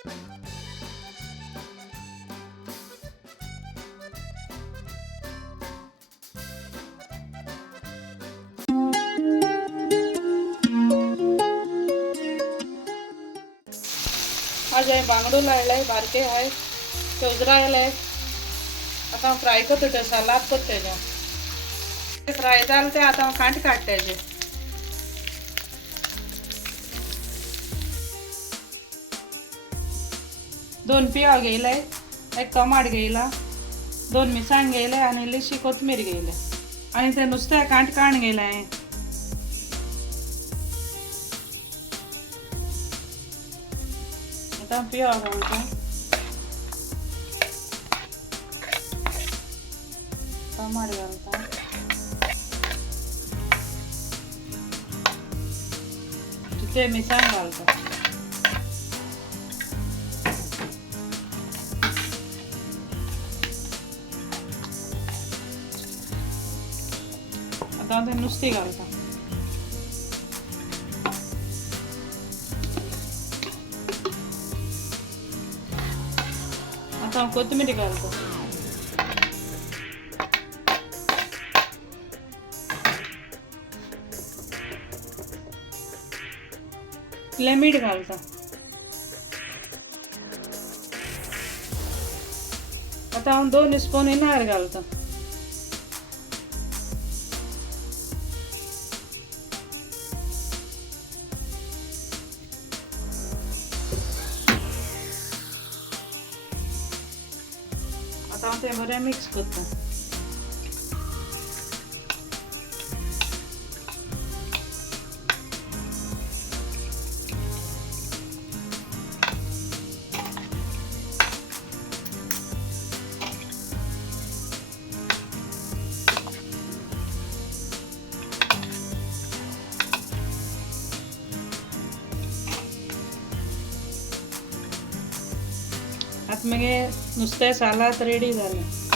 आज हे बांगडू लायलाय बारके आहे ते उजरायलाय. आता फ्राय करतो ते सलाद करते ते फ्राय झालं ते आता कांट काढते जे 2 पिया घेयलाय, 1 टमाट घेयला, 2 मिरसांग घेयलाय आणि इल्लीशी कोथमीर घेयलाय आणि ते नुसतं कांट काढून घेयलाय. आता पिया घालतो, टमाट घालता, ते मिरसांग घालता. आता ते नुसती घालता. आता कोथिंबीर घालतो. मीठ घालता. आता 2 स्पून इनार घालता. आता ते बरे मिक्स करता. आता मग नुसते सलाद रेडी झाले.